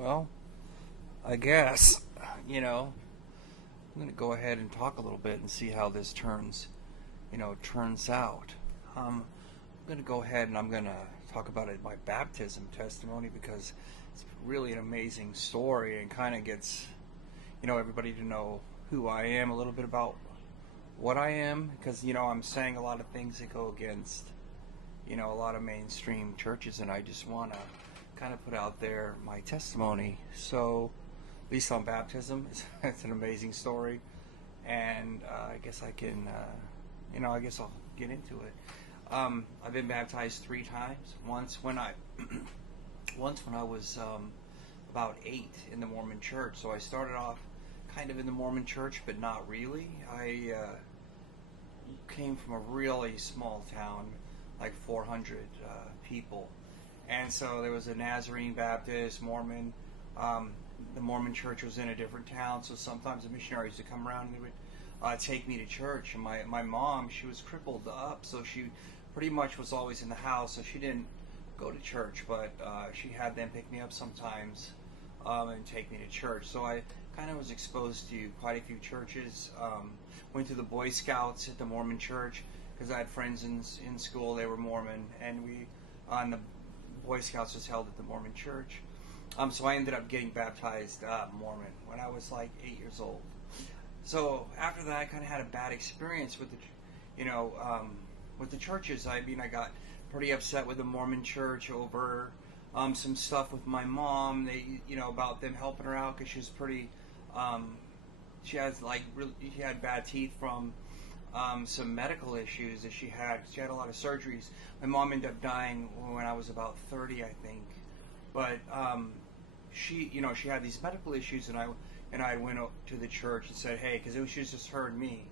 Well, I guess, you know, I'm going to go ahead and talk a little bit and see how this turns out. I'm going to go ahead and I'm going to talk about it, my baptism testimony, because it's really an amazing story and kind of gets, everybody to know who I am, a little bit about what I am, because, I'm saying a lot of things that go against, a lot of mainstream churches, and I just want to kind of put out there my testimony. So, at least on baptism, it's an amazing story, and I guess I can, I guess I'll get into it. I've been baptized 3 times. Once when I was about 8 in the Mormon church. So I started off kind of in the Mormon church, but not really. I came from a really small town, like 400 people. And so there was a Nazarene, Baptist, Mormon. The Mormon church was in a different town, so sometimes the missionaries would come around and they would take me to church. And my mom, she was crippled up, so she pretty much was always in the house, so she didn't go to church, but she had them pick me up sometimes and take me to church. So I kind of was exposed to quite a few churches. Went to the Boy Scouts at the Mormon church because I had friends in school, they were Mormon, and the Boy Scouts was held at the Mormon church. So I ended up getting baptized Mormon when I was like 8 years old. So after that, I kind of had a bad experience with the churches. I mean, I got pretty upset with the Mormon church over some stuff with my mom. About them helping her out because she was pretty. She had bad teeth from some medical issues that she had. She had a lot of surgeries. My mom ended up dying when I was about 30, I think. But she had these medical issues, and I went up to the church and said, hey, because she just heard me,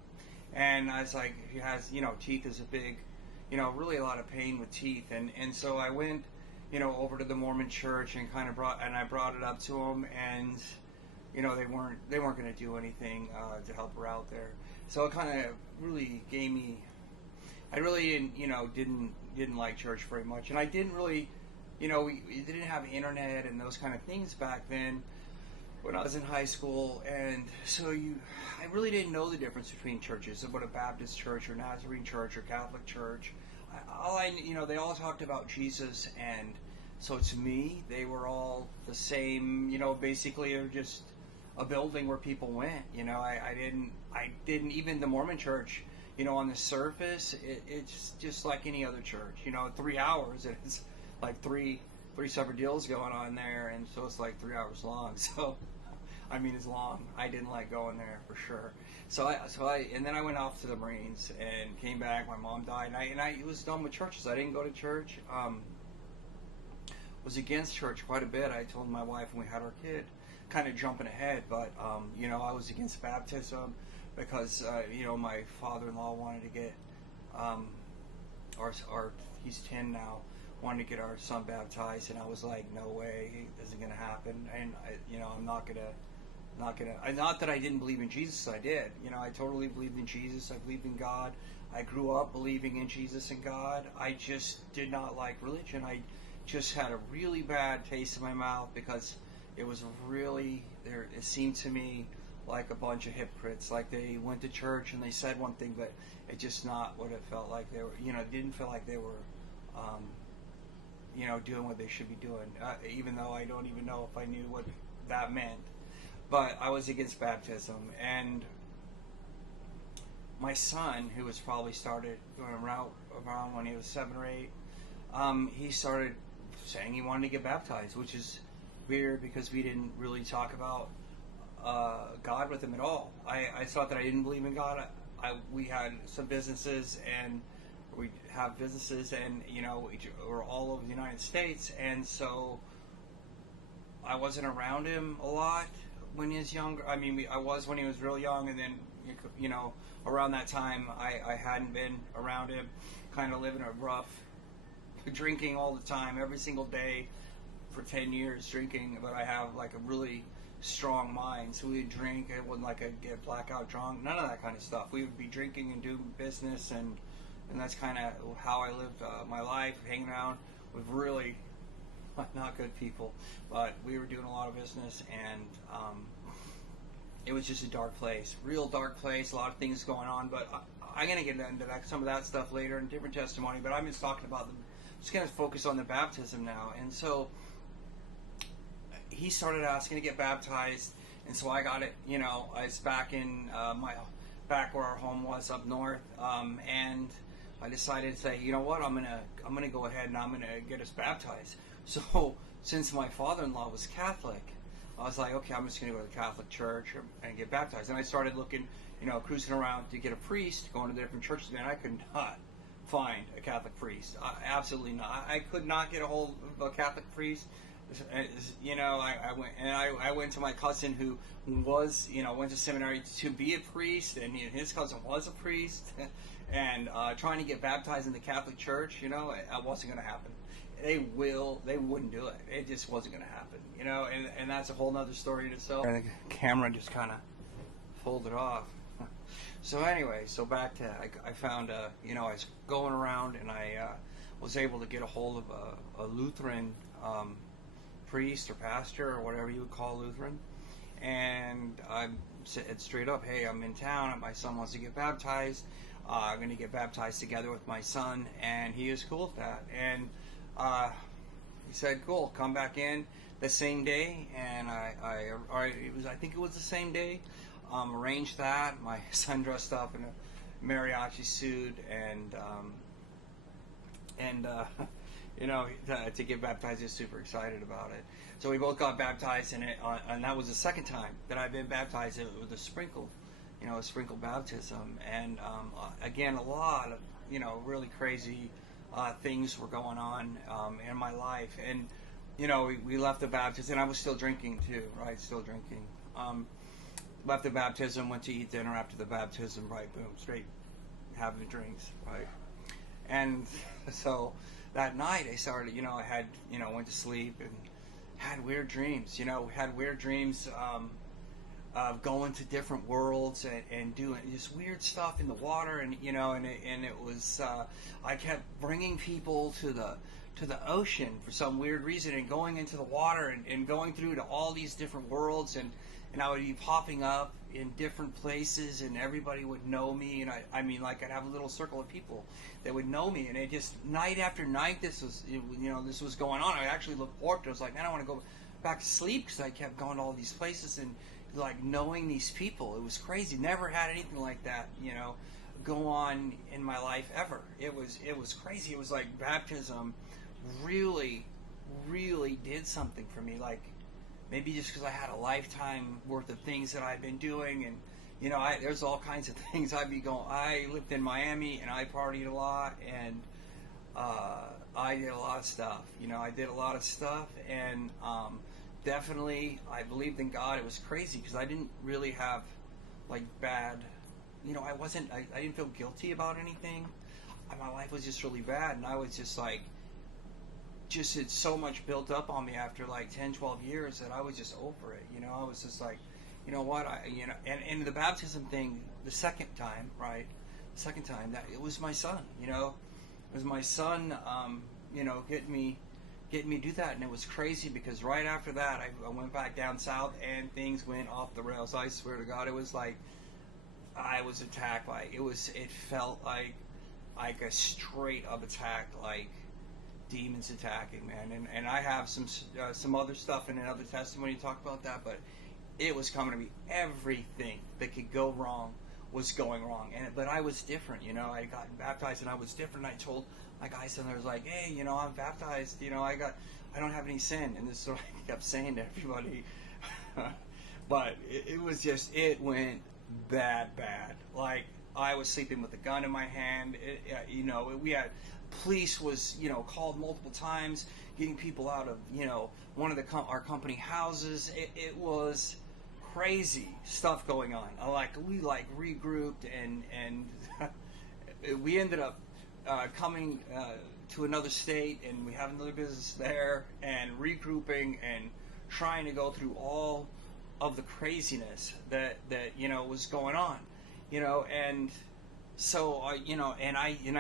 and I was like, she has, teeth is a big, really a lot of pain with teeth, and so I went, over to the Mormon church and I brought it up to them, and they weren't going to do anything to help her out there. So it kind of really gave me, I really didn't like church very much, and I didn't really. We didn't have internet and those kind of things back then when I was in high school, and so I really didn't know the difference between churches, what a Baptist church or Nazarene church or Catholic church. They all talked about Jesus, and so to me, they were all the same. Basically, they were just a building where people went. I didn't even the Mormon church. On the surface, it's just like any other church. 3 hours, it's like three separate deals going on there, and so it's like 3 hours long. So I mean, it's long. I didn't like going there for sure. And then I went off to the Marines and came back. My mom died, and I was done with churches. I didn't go to church. Was against church quite a bit. I told my wife when we had our kid, kind of jumping ahead, but I was against baptism because my father-in-law wanted to get our he's 10 now, wanted to get our son baptized, and I was like, no way, this isn't gonna happen. And I'm not gonna. Not that I didn't believe in Jesus. I did. I totally believed in Jesus. I believed in God. I grew up believing in Jesus and God. I just did not like religion. I just had a really bad taste in my mouth because it was really there. It seemed to me like a bunch of hypocrites. Like they went to church and they said one thing, but it's just not what it felt like they were. It didn't feel like they were. Doing what they should be doing, even though I don't even know if I knew what that meant. But I was against baptism, and my son, who was probably started going around when he was 7 or 8, he started saying he wanted to get baptized, which is weird because we didn't really talk about God with him at all. I thought that I didn't believe in God. We had some businesses, and we have businesses, and we're all over the United States, and so I wasn't around him a lot when he was younger. I mean, I was when he was real young, and then around that time I hadn't been around him, kind of living a rough, drinking all the time, every single day for 10 years drinking, but I have like a really strong mind, so we'd drink. It wasn't like I'd get blackout drunk, none of that kind of stuff. We would be drinking and doing business, and that's kind of how I lived my life, hanging around with really not good people, but we were doing a lot of business, and it was just a dark place, real dark place, a lot of things going on, but I'm going to get into some of that stuff later in a different testimony, but I'm just talking about them. Just going to focus on the baptism now. And so he started asking to get baptized, and so I got it. It's back in back where our home was up north, and I decided to say, you know what, I'm gonna go ahead and I'm gonna get us baptized. So since my father-in-law was Catholic, I was like, okay, I'm just gonna go to the Catholic church and get baptized. And I started looking, cruising around to get a priest, going to different churches. Man, I could not find a Catholic priest. Absolutely not. I could not get a hold of a Catholic priest. I went to my cousin who was, went to seminary to be a priest, and his cousin was a priest, and trying to get baptized in the Catholic Church, it wasn't going to happen. They wouldn't do it. It just wasn't going to happen, and that's a whole nother story in itself. And the camera just kind of folded off. So anyway, back to, I found, I was going around, and I was able to get a hold of a Lutheran priest or pastor or whatever you would call Lutheran, and I said straight up, hey, I'm in town and my son wants to get baptized. I'm going to get baptized together with my son, and he is cool with that. And he said, cool, come back in the same day. And I think it was the same day. Arranged that. My son dressed up in a mariachi suit to get baptized. He's super excited about it. So we both got baptized in it, and that was the second time that I've been baptized with a sprinkle baptism. And again, a lot of really crazy things were going on in my life. And we left the baptism, and I was still drinking too, right? Still drinking. Left the baptism, went to eat dinner after the baptism, right? Boom, straight having drinks, right? And so that night I started, I had, went to sleep and had weird dreams, of going to different worlds and doing just weird stuff in the water, and it was, I kept bringing people to the ocean for some weird reason, and going into the water and going through to all these different worlds, and I would be popping up in different places, and everybody would know me, and I'd have a little circle of people that would know me, and it just, night after night, this was going on. I actually looked forward to it. I was like, man, I want to go back to sleep, because I kept going to all these places and knowing these people. It was crazy. Never had anything like that, go on in my life ever. It was crazy. It was like baptism really, really did something for me. Maybe just because I had a lifetime worth of things that I've been doing, and there's all kinds of things I'd be going. I lived in Miami, and I partied a lot, and I did a lot of stuff. And definitely I believed in God. It was crazy because I didn't really have bad. I didn't feel guilty about anything. My life was just really bad, and I was just it's so much built up on me after 10, 12 years that I was just over it. I was just like, and the baptism thing, the second time, that it was my son, it was my son, getting me do that. And it was crazy because right after that, I went back down south and things went off the rails. I swear to God, it was like I was attacked it felt like a straight up attack, demons attacking, man. And I have some other stuff in another testimony to talk about that, but it was coming to me. Everything that could go wrong was going wrong, but I was different. I had gotten baptized and I was different. I told my guys, and I was like, hey, I'm baptized, I don't have any sin. And this is what I kept saying to everybody. But it was just, it went bad. I was sleeping with a gun in my hand. We had police was called multiple times, getting people out of one of our company houses. It was crazy stuff going on. We regrouped, and we ended up coming to another state, and we have another business there, and regrouping and trying to go through all of the craziness that was going on, and so I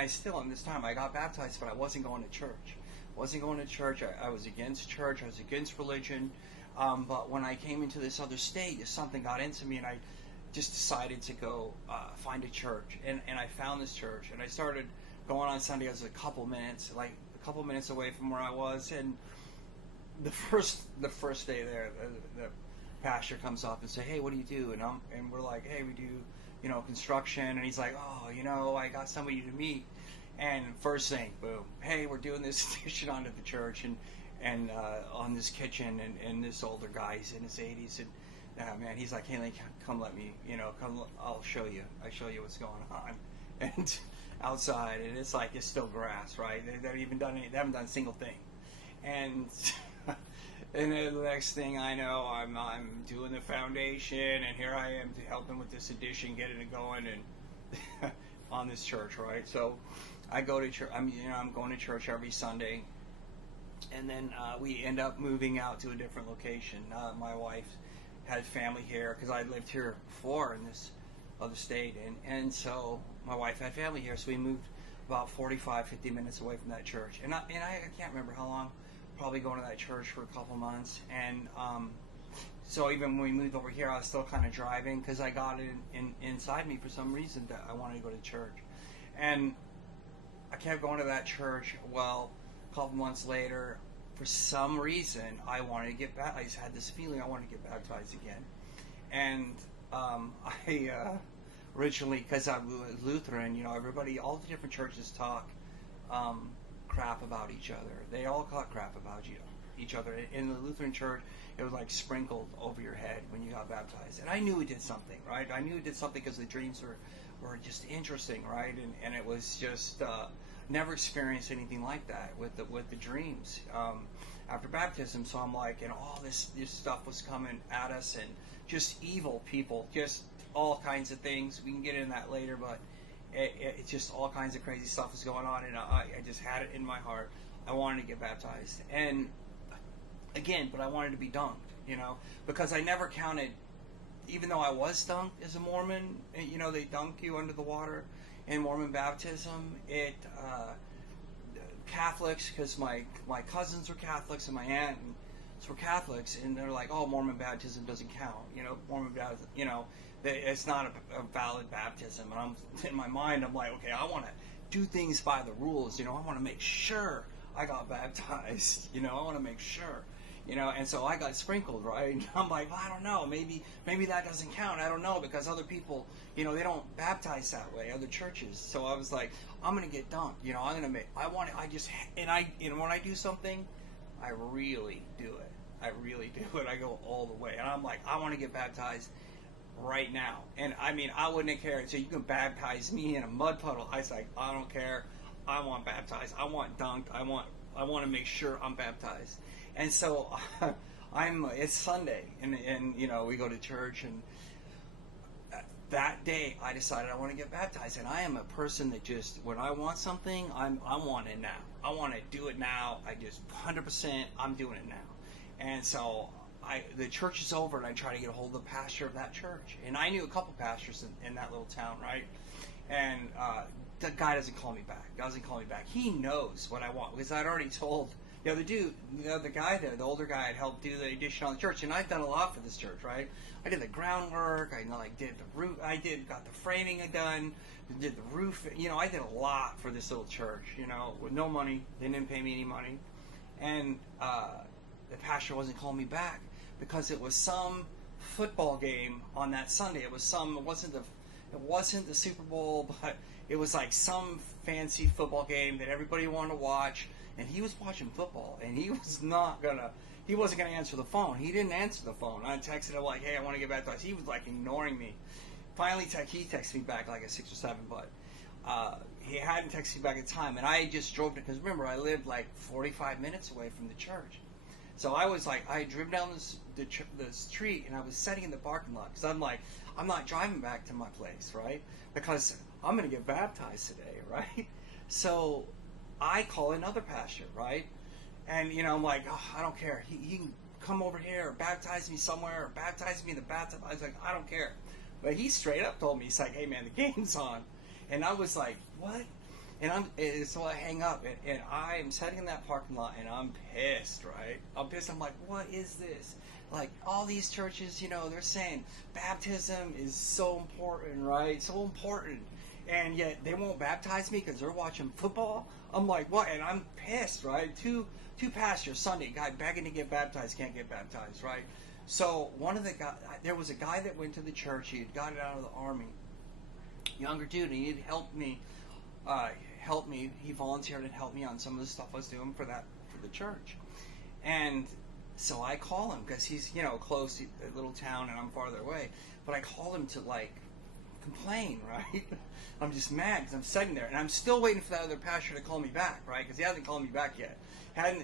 still, in this time, I got baptized, but I wasn't going to church. wasn't going to church. I was against church. I was against religion. But when I came into this other state, something got into me, and I just decided to go find a church. And I found this church, and I started going on Sunday. I was a couple minutes away from where I was, and the first day there, the pastor comes up and say, "Hey, what do you do?" And we're like, "Hey, we do, construction." And he's like, "Oh, I got somebody to meet." And first thing, boom, "Hey, we're doing this addition onto the church, and on this kitchen, and this older guy, he's in his 80s, and man, he's like, "Hey, come let me, come, I'll show you what's going on." And outside, and it's like it's still grass, right? They haven't done a single thing, and and then the next thing I know, I'm doing the foundation, and here I am helping with this addition, getting it going, and on this church, right? So I go to church. I'm going to church every Sunday, and then we end up moving out to a different location. My wife had family here because I lived here before in this other state, and so my wife had family here, so we moved about 45-50 minutes away from that church, and I can't remember how long. Probably going to that church for a couple months, and so even when we moved over here, I was still kind of driving because I got it inside me for some reason that I wanted to go to church, and I kept going to that church. Well, a couple months later, for some reason, I wanted to get baptized. I had this feeling I wanted to get baptized again, and I originally, because I was Lutheran, everybody, all the different churches talk crap about each other. They all talk crap about each other. In the Lutheran church, it was like sprinkled over your head when you got baptized. And I knew it did something, right? I knew it did something because the dreams were just interesting, right? And it was just never experienced anything like that with the dreams after baptism. So I'm like, and all this stuff was coming at us, and just evil people, just all kinds of things. We can get into that later, but it's just all kinds of crazy stuff was going on, and I just had it in my heart. I wanted to get baptized, and again, but I wanted to be dunked, because I never counted, even though I was dunked as a Mormon, they dunk you under the water in Mormon baptism. Catholics, because my cousins were Catholics and my aunts were Catholics, and they're like, "Oh, Mormon baptism doesn't count," Mormon baptism, it's not a valid baptism. And I'm in my mind, I'm like, okay, I want to do things by the rules. I want to make sure I got baptized. I want to make sure. And so I got sprinkled, right? And I'm like, well, I don't know, maybe that doesn't count. I don't know, because other people, they don't baptize that way, other churches. So I was like, I'm gonna get dunked. And when I do something, I really do it. I go all the way, and I'm like, I want to get baptized right now. And I wouldn't have cared. So you can baptize me in a mud puddle. I was like, I don't care. I want baptized. I want dunked. I want to make sure I'm baptized. And so it's Sunday, and we go to church, and that day I decided I want to get baptized. And I am a person that just, when I want something, I want it now. I want to do it now. I just 100%, I'm doing it now. And so the church is over, and I try to get a hold of the pastor of that church. And I knew a couple pastors in that little town, right? And the guy doesn't call me back. He knows what I want, because I'd already told the other dude, the guy there, the older guy, had helped do the addition on the church. And I've done a lot for this church, right? I did the groundwork. I did the roof. Got the framing done. Did the roof. I did a lot for this little church. With no money. They didn't pay me any money. And the pastor wasn't calling me back, because it was some football game on that Sunday. It wasn't the Super Bowl, but it was like some fancy football game that everybody wanted to watch, and he was watching football, and he wasn't gonna answer the phone. He didn't answer the phone. I texted him like, "Hey, I want to get baptized." He was like ignoring me. Finally, he texted me back like a 6 or 7, but he hadn't texted me back at the time, and I just drove to, because remember, I lived like 45 minutes away from the church. So I was like, I drove down the street, and I was sitting in the parking lot, because I'm like, I'm not driving back to my place, right? Because I'm going to get baptized today, right? So I call another pastor, right? And, I'm like, oh, I don't care. He can come over here or baptize me somewhere or baptize me in the bathtub. I was like, I don't care. But he straight up told me, he's like, hey, man, the game's on. And I was like, what? So I hang up, and I'm sitting in that parking lot, and I'm pissed, right? I'm pissed. I'm like, what is this? Like, all these churches, they're saying baptism is so important, right? So important. And yet they won't baptize me because they're watching football. I'm like, what? And I'm pissed, right? Two pastors Sunday, guy begging to get baptized, can't get baptized, right? So there was a guy that went to the church. He had gotten out of the army, younger dude, and he had helped me. He volunteered and helped me on some of the stuff I was doing for the church. And so I call him because he's close to a little town and I'm farther away. But I called him to complain, right? I'm just mad because I'm sitting there and I'm still waiting for that other pastor to call me back, right? Because he hasn't called me back yet.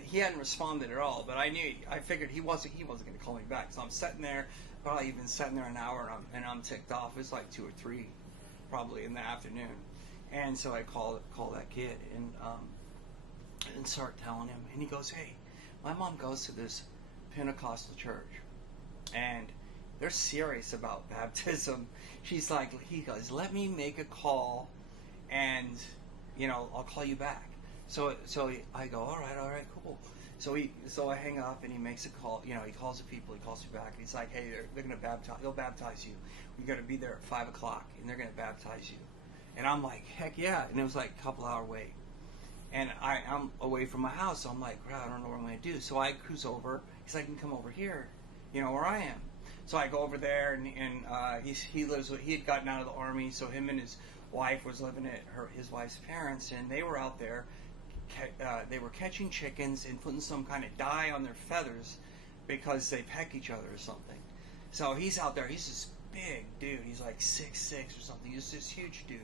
He hadn't responded at all. But I figured he wasn't going to call me back. So I'm sitting there, probably been sitting there an hour, and I'm ticked off. It's like 2 or 3, probably in the afternoon. And so I call that kid and start telling him, and he goes, "Hey, my mom goes to this Pentecostal church, and they're serious about baptism." He goes, "Let me make a call, and I'll call you back." So I go, all right, cool. So I hang up, and he makes a call. He calls the people. He calls me back. And he's like, "Hey, they're going to baptize. They'll baptize you. You got to be there at 5 o'clock, and they're going to baptize you." And I'm like, heck yeah. And it was like a couple hour wait. And I'm away from my house, so I'm like, I don't know what I'm going to do. So I cruise over. He's like, "You can come over here, where I am." So I go over there, and he had gotten out of the army, so him and his wife was living at his wife's parents, and they were out there. They were catching chickens and putting some kind of dye on their feathers because they peck each other or something. So he's out there. He's this big dude. He's like 6'6" or something. He's this huge dude.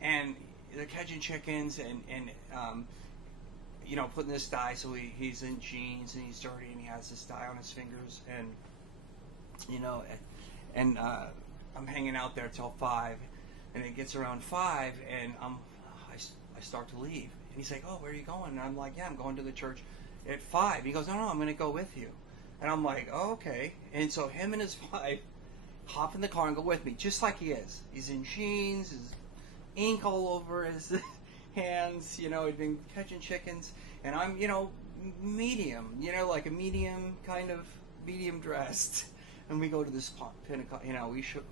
And they're catching chickens and putting this dye. So he's in jeans and he's dirty and he has this dye on his fingers. And I'm hanging out there till 5. And it gets around 5 and I start to leave. And he's like, "Oh, where are you going?" And I'm like, "Yeah, I'm going to the church at 5. He goes, "No, I'm going to go with you." And I'm like, "Oh, okay." And so him and his wife hop in the car and go with me, just like he is. He's in jeans, his ink all over his hands, he'd been catching chickens. And I'm, medium, like a medium dressed. And we go to this Pentecost,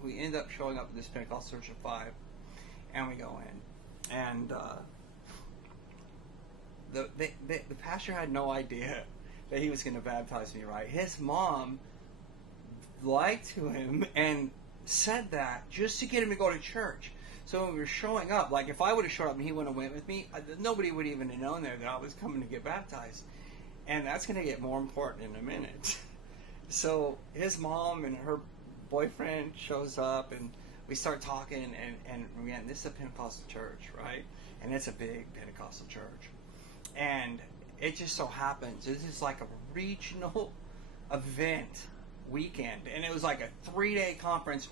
we end up showing up at this Pentecostal church at 5. And we go in. And the pastor had no idea that he was going to baptize me, right? His mom lied to him and said that just to get him to go to church. So when we were showing up, like if I would have showed up and he wouldn't have went with me, nobody would even have known there that I was coming to get baptized. And that's going to get more important in a minute. So his mom and her boyfriend shows up and we start talking and again, this is a Pentecostal church, right? And it's a big Pentecostal church. And it just so happens, this is like a regional event weekend. And it was like a 3-day conference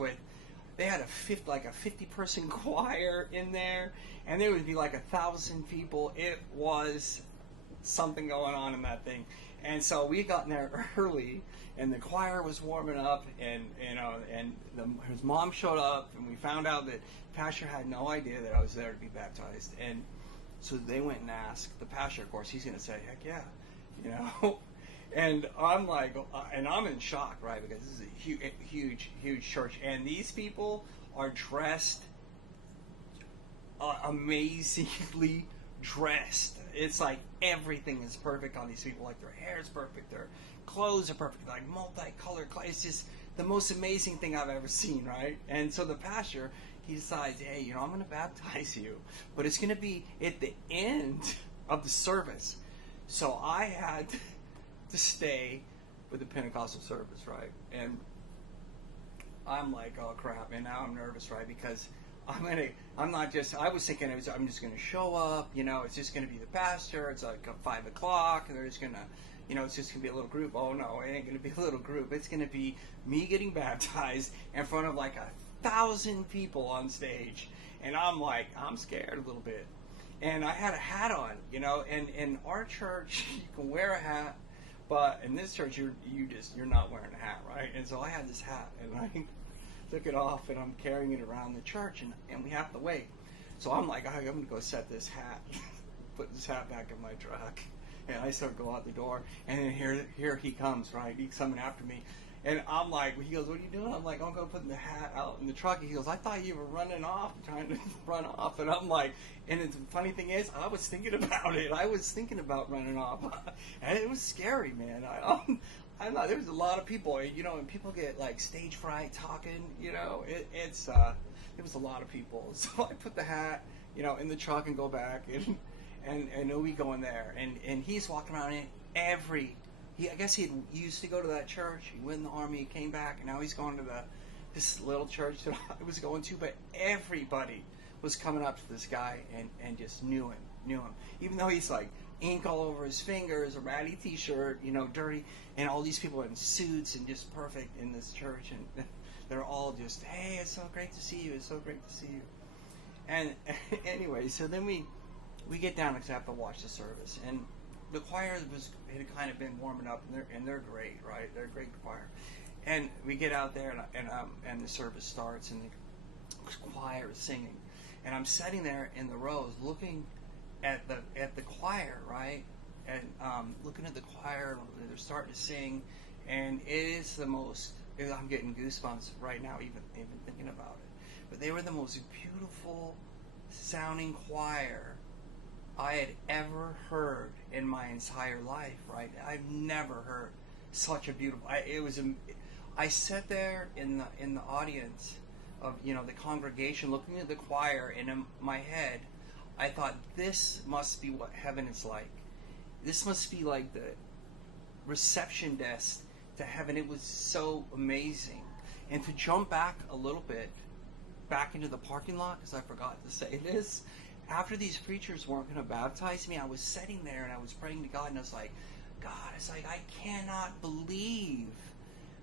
they had a 50-person choir in there. And there would be like 1,000 people. It was something going on in that thing. And so we got in there early, and the choir was warming up, and his mom showed up, and we found out that pastor had no idea that I was there to be baptized. And so they went and asked the pastor. Of course, he's going to say, "Heck yeah," And I'm like, and I'm in shock, right? Because this is a huge church, and these people are dressed amazingly dressed. It's like everything is perfect on these people. Like their hair is perfect, their clothes are perfect, like multicolored clothes. It's just the most amazing thing I've ever seen, right? And so the pastor, he decides, "Hey, I'm going to baptize you, but it's going to be at the end of the service." So I had to stay with the Pentecostal service, right? And I'm like, oh crap, and now I'm nervous, right? Because I was thinking I'm just going to show up, it's just going to be the pastor, it's like 5 o'clock, and they're just going to, it's just going to be a little group. Oh no, it ain't going to be a little group. It's going to be me getting baptized in front of like 1,000 people on stage. And I'm scared a little bit. And I had a hat on, and in our church, you can wear a hat, but in this church, you're not wearing a hat, right? And so I had this hat, and I took it off, and I'm carrying it around the church, and we have to wait. So I'm like, I'm going to go set this hat, put this hat back in my truck. And I start going out the door, and then here he comes, right? He's coming after me. And I'm like, he goes, what are you doing? I'm like, I'm going to put the hat out in the truck. He goes, I thought you were running off, trying to run off. And I'm like, and the funny thing is, I was thinking about it. I was thinking about running off. And it was scary, man. I'm not, there was a lot of people, you know, and people get like stage fright talking, you know, it was a lot of people. So I put the hat, you know, in the truck and go back, and we go in there, and he's walking around in I guess he used to go to that church. He went in the army, he came back, and now he's going to this little church that I was going to. But everybody was coming up to this guy and just knew him. Even though he's like ink all over his fingers, a ratty T-shirt, you know, dirty, and all these people in suits and just perfect in this church, and they're all just, hey, it's so great to see you. It's so great to see you. And anyway, so then we get down because I have to watch the service, and the choir had kind of been warming up, and they're great, right? They're a great choir. And we get out there, and the service starts, and the choir is singing, and I'm sitting there in the rows looking at the choir, right? And looking at the choir, they're starting to sing, and it is the most. I'm getting goosebumps right now, even thinking about it. But they were the most beautiful sounding choir I had ever heard in my entire life, right? I've never heard such a beautiful. I sat there in the audience of, you know, the congregation, looking at the choir, and in my head, I thought, this must be what heaven is like. This must be like the reception desk to heaven. It was so amazing. And to jump back a little bit, back into the parking lot, because I forgot to say this. After these preachers weren't going to baptize me, I was sitting there and I was praying to God, and I was like, God, I cannot believe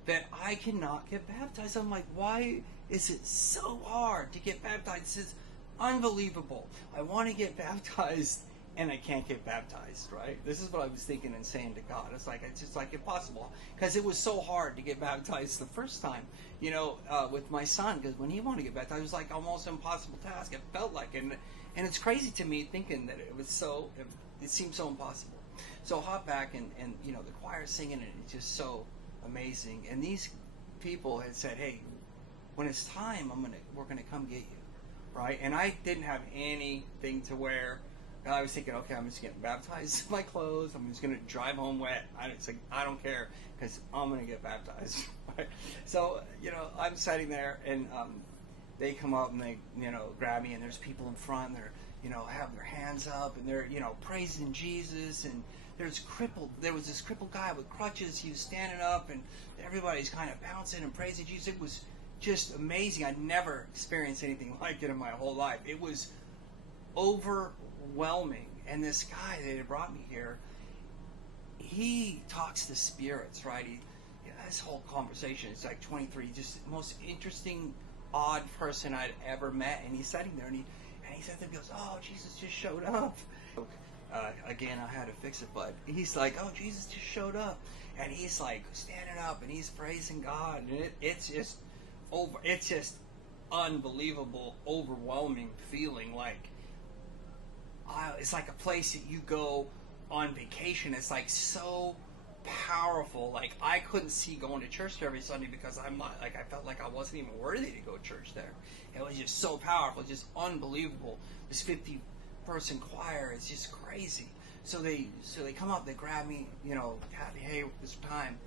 that I cannot get baptized. I'm like, why is it so hard to get baptized? This is unbelievable. I want to get baptized and I can't get baptized, right? This is what I was thinking and saying to God. It's just like impossible, because it was so hard to get baptized the first time, you know, with my son, because when he wanted to get baptized, it was like almost an impossible task. It felt like, and it's crazy to me thinking that it seemed so impossible. So I hop back, and you know, the choir's singing, and it's just so amazing. And these people had said, hey, when it's time, we're gonna come get you, right? And I didn't have anything to wear. I was thinking, okay, I'm just getting baptized in my clothes. I'm just gonna drive home wet. I don't care, because I'm gonna get baptized. Right? So, you know, I'm sitting there, and they come up and they, you know, grab me, and there's people in front. They're, you know, have their hands up, and they're, you know, praising Jesus. And there was this crippled guy with crutches. He was standing up, and everybody's kind of bouncing and praising Jesus. It was just amazing. I'd never experienced anything like it in my whole life. It was overwhelming. And this guy that had brought me here, he talks to spirits, right? This whole conversation is like 23, just the most interesting, odd person I'd ever met. And he's sitting there, and he said to me, he goes, oh, Jesus just showed up. Again, I had to fix it, but he's like, oh, Jesus just showed up. And he's like standing up, and he's praising God. And it's just unbelievable, overwhelming feeling. Like, it's like a place that you go on vacation. It's like so powerful. Like, I couldn't see going to church every Sunday, because I'm not, like, I felt like I wasn't even worthy to go to church there. It was just so powerful, just unbelievable. This 50-person choir is just crazy. So they come up, they grab me, you know, hey, this time,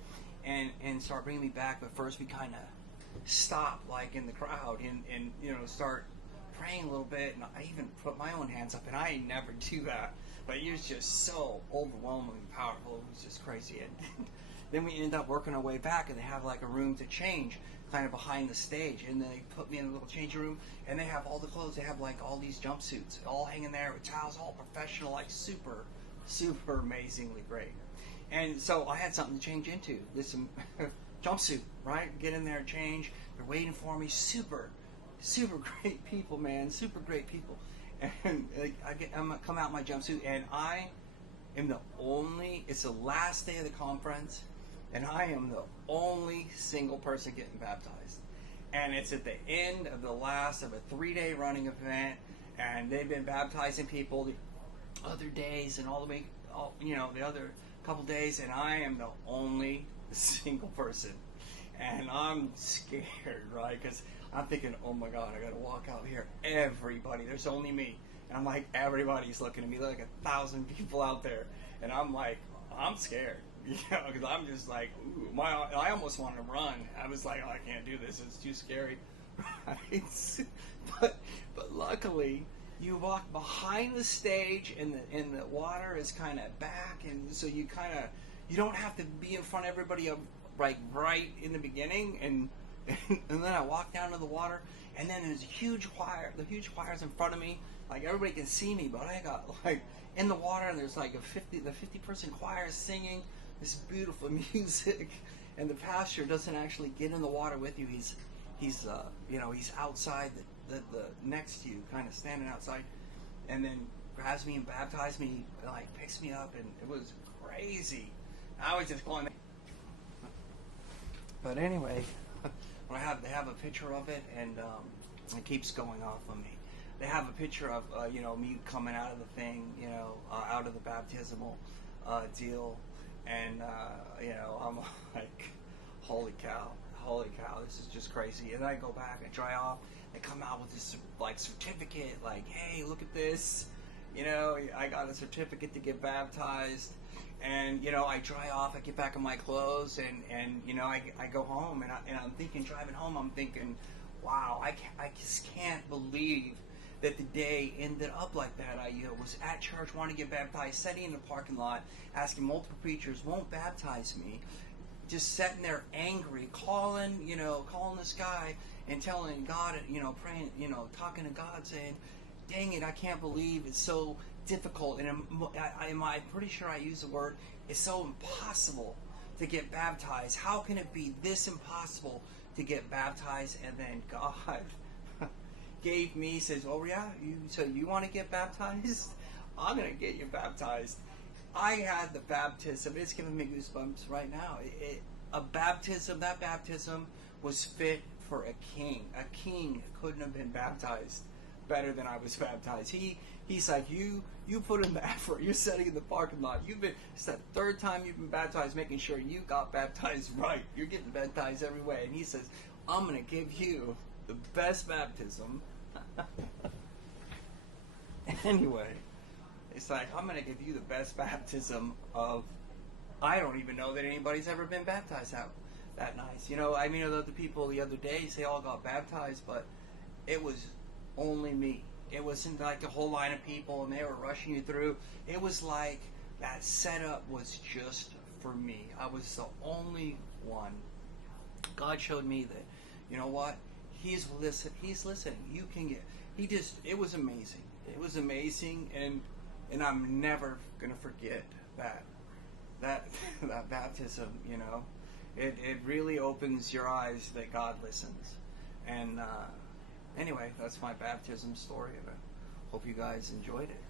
and start bringing me back. But first we kind of stop, like, in the crowd, and you know, start praying a little bit. And I even put my own hands up, and I never do that. But it was just so overwhelmingly powerful. It was just crazy. And then we end up working our way back, and they have like a room to change, kind of behind the stage. And they put me in a little changing room, and they have all the clothes. They have like all these jumpsuits all hanging there with towels, all professional, like super, super amazingly great. And so I had something to change into, this jumpsuit, right? Get in there, change. They're waiting for me. Super, super great people, man. Super great people. And I'm gonna come out in my jumpsuit, and I am the only. It's the last day of the conference, and I am the only single person getting baptized. And it's at the end of the last of a 3-day running event, and they've been baptizing people the other days and all the way, the other couple days, and I am the only single person, and I'm scared, right? Because I'm thinking, oh my God, I got to walk out here. Everybody, there's only me, and I'm like, everybody's looking at me, like 1,000 people out there, and I'm like, I'm scared. Because I'm just like, ooh, I almost wanted to run. I was like, oh, I can't do this. It's too scary, right? but luckily, you walk behind the stage, and the water is kind of back, and so you don't have to be in front of everybody right in the beginning, and then I walk down to the water, and then there's the huge choir's in front of me, like everybody can see me, but I got like in the water, and there's like the 50-person choir singing this beautiful music, and the pastor doesn't actually get in the water with you. He's outside the next to you, kind of standing outside, and then grabs me and baptizes me, like picks me up, and it was crazy. I was just going. But anyway, they have a picture of it, and it keeps going off of me. They have a picture of me coming out of the thing, out of the baptismal deal, and I'm like, holy cow, this is just crazy. And I go back, I dry off, they come out with this like certificate, like, hey, look at this, I got a certificate to get baptized. And I dry off, I get back in my clothes, and I go home, and I'm thinking, driving home, I'm thinking, wow, I just can't believe that the day ended up like that. I was at church, wanting to get baptized, sitting in the parking lot, asking multiple preachers, won't baptize me, just sitting there angry, calling this guy and telling God, praying, talking to God, saying, dang it, I can't believe it's so difficult, and I'm pretty sure I used the word, it's so impossible to get baptized. How can it be this impossible to get baptized? And then God gave me, says, oh yeah, so you want to get baptized? I'm going to get you baptized. I had the baptism. It's giving me goosebumps right now. That baptism was fit for a king. A king couldn't have been baptized better than I was baptized. He's like, you put in the effort. You're sitting in the parking lot. It's the third time you've been baptized, making sure you got baptized right. You're getting baptized every way. And he says, I'm going to give you the best baptism. Anyway, it's like, I'm going to give you the best baptism of, I don't even know that anybody's ever been baptized that nice. The people the other days, they all got baptized, but it was only me. It wasn't like a whole line of people and they were rushing you through. It was like that setup was just for me. I was the only one. God showed me that, you know what? He's listening. You can get. It was amazing. It was amazing, and I'm never gonna forget that baptism. It really opens your eyes that God listens. And anyway, that's my baptism story, and I hope you guys enjoyed it.